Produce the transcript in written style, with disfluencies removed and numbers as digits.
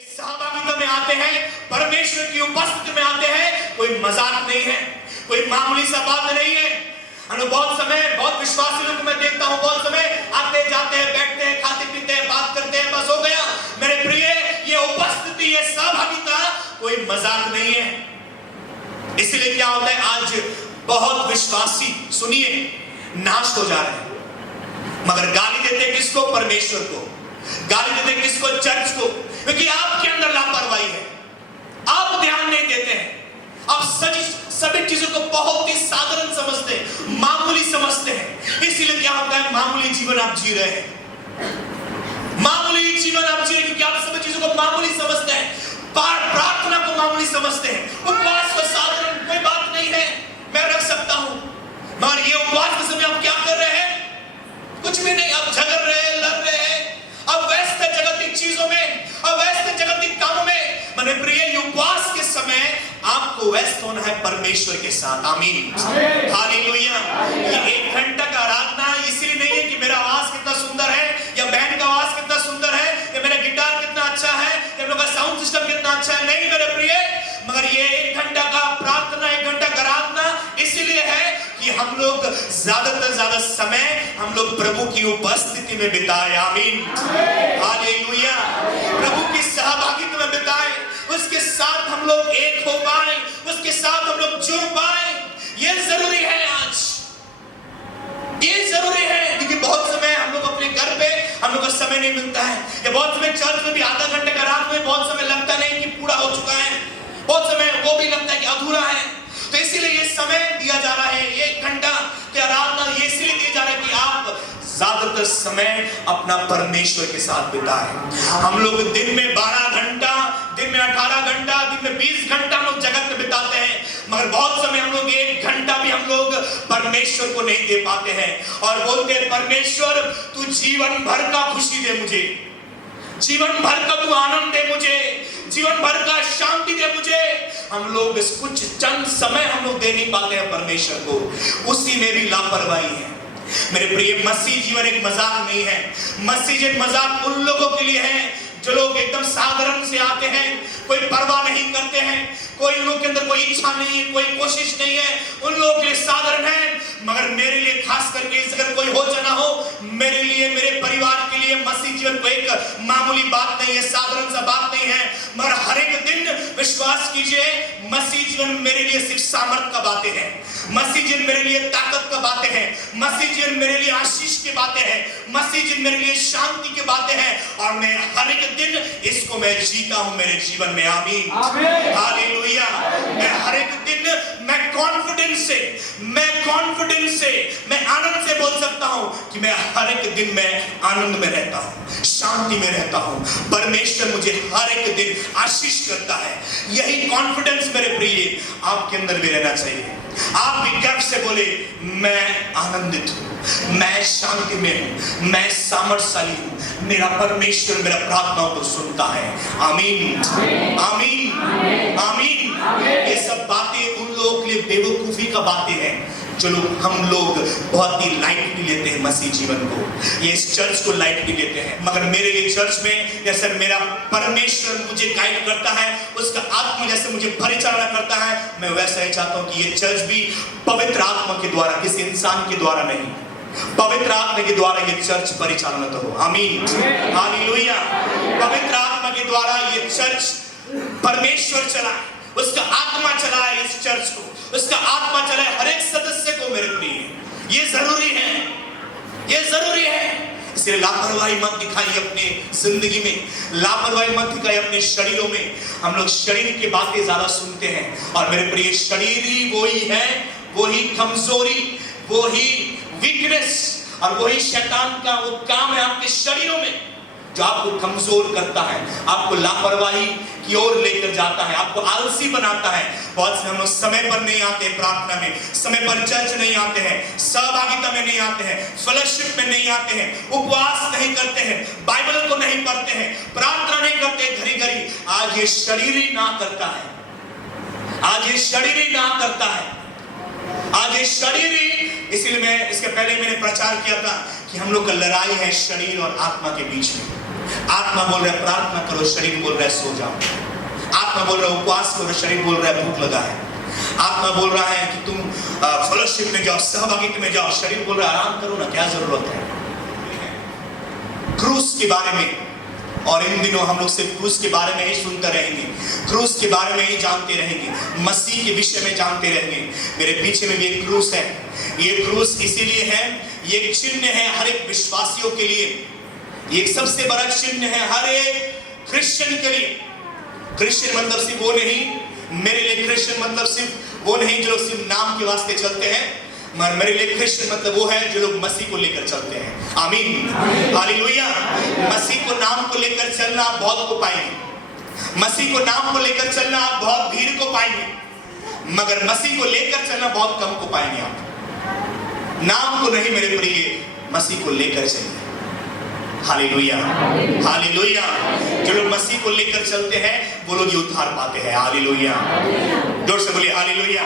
सहभागिता में आते हैं, परमेश्वर की उपस्थिति में आते हैं, कोई मजाक नहीं है, कोई मामूली सा बात नहीं है। हम बहुत समय, बहुत विश्वासी लोग मैं देखता हूं, बहुत समय आते जाते हैं, बैठते हैं, खाते पीते हैं, बात करते हैं, बस हो गया। मेरे प्रिय, ये उपस्थिति, ये सहभागिता कोई मजाक नहीं है। इसलिए क्या होता है, आज बहुत विश्वासी, सुनिए, नाश हो जा रहे हैं, मगर गाली देते किसको? परमेश्वर को। गाली देते किसको? चर्च को, क्योंकि आपके अंदर लापरवाही है, आप ध्यान नहीं देते हैं, आप सभी चीजों को बहुत ही साधारण समझते हैं, मामूली समझते हैं। इसीलिए क्या होता है, मामूली जीवन आप जी रहे हैं, मामूली जीवन आप जी रहे हैं, क्योंकि आप सभी चीजों को मामूली समझते हैं, प्रार्थना को मामूली समझते हैं, उपवास को साधारण, कोई बात नहीं है, मैं रख सकता हूं। मगर ये उपवास के समय आप क्या कर रहे हैं? कुछ भी नहीं, आप झगड़ रहे हैं, लड़ रहे हैं, अब व्यस्त जगतिक चीजों में, अब व्यस्त जगतिक कामों में। मेरे प्रिय, उपवास के समय आपको व्यस्त होना है परमेश्वर के साथ। आमीन, हालेलुया। ये 1 घंटा का आराधना इसलिए नहीं है कि मेरा आवाज कितना सुंदर है, या बैंड का आवाज कितना सुंदर है, या मेरा गिटार कितना अच्छा है, या मेरा साउंड सिस्टम कितना अच्छा है, नहीं मेरे प्रिय, मगर ये 1 घंटा का प्रार्थना, 1 घंटा का आराधना इसलिए है कि हम लोग ज्यादा से ज्यादा समय हम लोग प्रभु की उपस्थिति में बिताए। आमीन, हालेलुया। प्रभु की सहभागिता में बिताए, उसके साथ हम लोग एक हो पाए, उसके साथ हम लोग जुड़ पाए। ये जरूरी है, आज ये जरूरी है, क्योंकि बहुत समय हम लोग अपने घर पे हम लोग को समय नहीं मिलता है, या बहुत समय चर्च में भी आधा घंटे का रात में बहुत समय लगता नहीं कि पूरा हो चुका है, बहुत समय वो भी लगता है कि अधूरा है। तो इसीलिए ये समय दिया जा रहा है, 1 घंटा की आराधना ये इसलिए दिया जा रहा है कि आप ज्यादातर समय अपना परमेश्वर के साथ बिताएं। हम लोग दिन में 12 घंटा, दिन में 18 घंटा, दिन में 20 घंटा हम लोग जगत में बिताते हैं, मगर बहुत समय हम लोग 1 घंटा भी हम लोग परमेश्वर को नहीं दे पाते हैं, और बोलते हैं, परमेश्वर तू जीवन भर का खुशी दे मुझे, जीवन भर का तू आनंद दे मुझे, जीवन भर का शांति दे मुझे। हम लोग कुछ चंद समय हम लोग दे नहीं पाते हैं परमेश्वर को, उसी में भी लापरवाही है। मेरे प्रिय, मसीह जीवन एक मजाक नहीं है। मसीह जीवन मजाक उन लोगों के लिए है जो लोग एकदम साधारण से आते हैं, कोई परवाह नहीं करते हैं, कोई उन लोगों के अंदर कोई इच्छा नहीं है, कोई कोशिश नहीं है, उन लोगों के लिए साधारण है। मगर मेरे लिए खास करके, अगर कोई हो या ना हो, मेरे लिए, मेरे परिवार के लिए मसीह जीवन को एक मामूली बात नहीं है, साधारण सा बात नहीं है, मगर हर एक दिन विश्वास कीजिए, मसीह जीवन मेरे लिए सिर्फ सामर्थ का बातें हैं, मसीह जीवन मेरे लिए ताकत का बातें हैं, मसीह जीवन मेरे लिए आशीष की बातें हैं, मसीह जीवन मेरे लिए शांति की बातें हैं, और मैं हर एक दिन इसको मैं जीता हूं मेरे जीवन में। आमीन, हालेलुया। मैं हर एक दिन मैं कॉन्फिडेंस से, मैं आनंद से बोल सकता हूं कि मैं हर एक दिन मैं आनंद में रहता हूं, शांति में रहता हूं, परमेश्वर मुझे हर एक दिन आशीष करता है। यही कॉन्फिडेंस मेरे प्रिय आपके अंदर भी रहना चाहिए। आप भी गर्व से बोले, मैं आनंदित हूं, मैं शांति में हूं, मैं सामर्थ्यशाली हूं, मेरा परमेश्वर मेरा प्रार्थनाओं को सुनता है। आमीन, आमीन, आमीन। ये सब बातें उन लोगों के लिए बेवकूफी का बातें हैं जो लोग, हम लोग बहुत ही लाइटली लेते हैं मसीह जीवन को, ये इस चर्च को लाइटली लेते हैं। मगर मेरे लिए चर्च में जैसे मेरा परमेश्वर मुझे गाइड करता है, उसका आत्मा जैसे मुझे परिचालना करता है, मैं वैसा ही चाहता हूं कि ये चर्च भी पवित्र आत्मा के द्वारा, किसी इंसान के द्वारा नहीं, पवित्र आत्मा के द्वारा ये चर्च परिचालित हो। आमीन, हालेलुया। पवित्र आत्मा के द्वारा ये चर्च परमेश्वर चलाए, उसका आत्मा चलाए इस चर्च को, उसका आत्मा चलाए हर एक सदस्य को। मेरे प्रिय, ये जरूरी है, ये जरूरी है। इसलिए लापरवाही मत दिखाइए अपने जिंदगी में, लापरवाही मत दिखाइए अपने शरीरों में। हम लोग शरीर की बातें ज्यादा सुनते हैं, और मेरे प्रिय, शरीर ही वही है, वही कमजोरी, वही वीकनेस, और वही शैतान का वो काम है आपके शरीरों में, जो आपको कमजोर करता है, आपको लापरवाही की ओर लेकर जाता है, आपको आलसी बनाता है। बहुत से हम लोग समय पर नहीं आते हैं, प्रार्थना में समय पर चर्च नहीं आते हैं, सहभागिता में नहीं आते हैं, फेलोशिप में नहीं आते हैं, उपवास नहीं करते हैं, बाइबल को नहीं पढ़ते हैं, प्रार्थना नहीं करते घड़ी घड़ी। आज ये शरीर ही ना करता है, आज ये शरीर ही ना करता है, आज ये शरीर ही। इसीलिए मैं इसके पहले मैंने प्रचार किया था कि हम लोग का लड़ाई है शरीर और आत्मा के बीच में। आत्मा बोल रहा है प्रार्थना करो, शरीर बोल रहा है सो जाओ। आत्मा बोल रहा है उपवास करो, शरीर बोल रहा है भूख लगा है। आत्मा बोल रहा है कि तुम फेलोशिप में जाओ, सहभागिता में जाओ, शरीर बोल रहा है आराम करो ना, क्या जरूरत है। क्रूस के बारे में, और इन दिनों हम लोग सिर्फ क्रूस के बारे में ही सुनते रहेंगे, क्रूस के बारे में ही जानते रहेंगे, मसीह के विषय में जानते रहेंगे। मेरे पीछे में भी एक क्रूस है। ये क्रूस इसीलिए है, ये एक चिन्ह है हर एक विश्वासियों के लिए, ये एक सबसे बड़ा चिन्ह है हर एक क्रिश्चियन के लिए। क्रिश्चियन मतलब सिर्फ वो नहीं, मेरे लिए क्रिश्चियन मतलब सिर्फ वो नहीं जो लोग सिर्फ नाम के वास्ते चलते हैं। मेरे लिए क्रिश्चियन मतलब वो है जो लोग मसीह को लेकर चलते हैं। आमीन, हालेलुया। मसीह को नाम को लेकर चलना आप बहुत को पाएंगे, मसीह को नाम को लेकर चलना आप बहुत भीड़ को पाएंगे, मगर मसीह को लेकर चलना बहुत कम को पाएंगे आप। नाम को नहीं मेरे प्रिय, मसीह को लेकर चलिए। Hallelujah, hallelujah. जो लोग मसीह को लेकर चलते हैं वो लोग ये उद्धार पाते हैं। हालेलुया, जोर से बोलिए हालेलुया।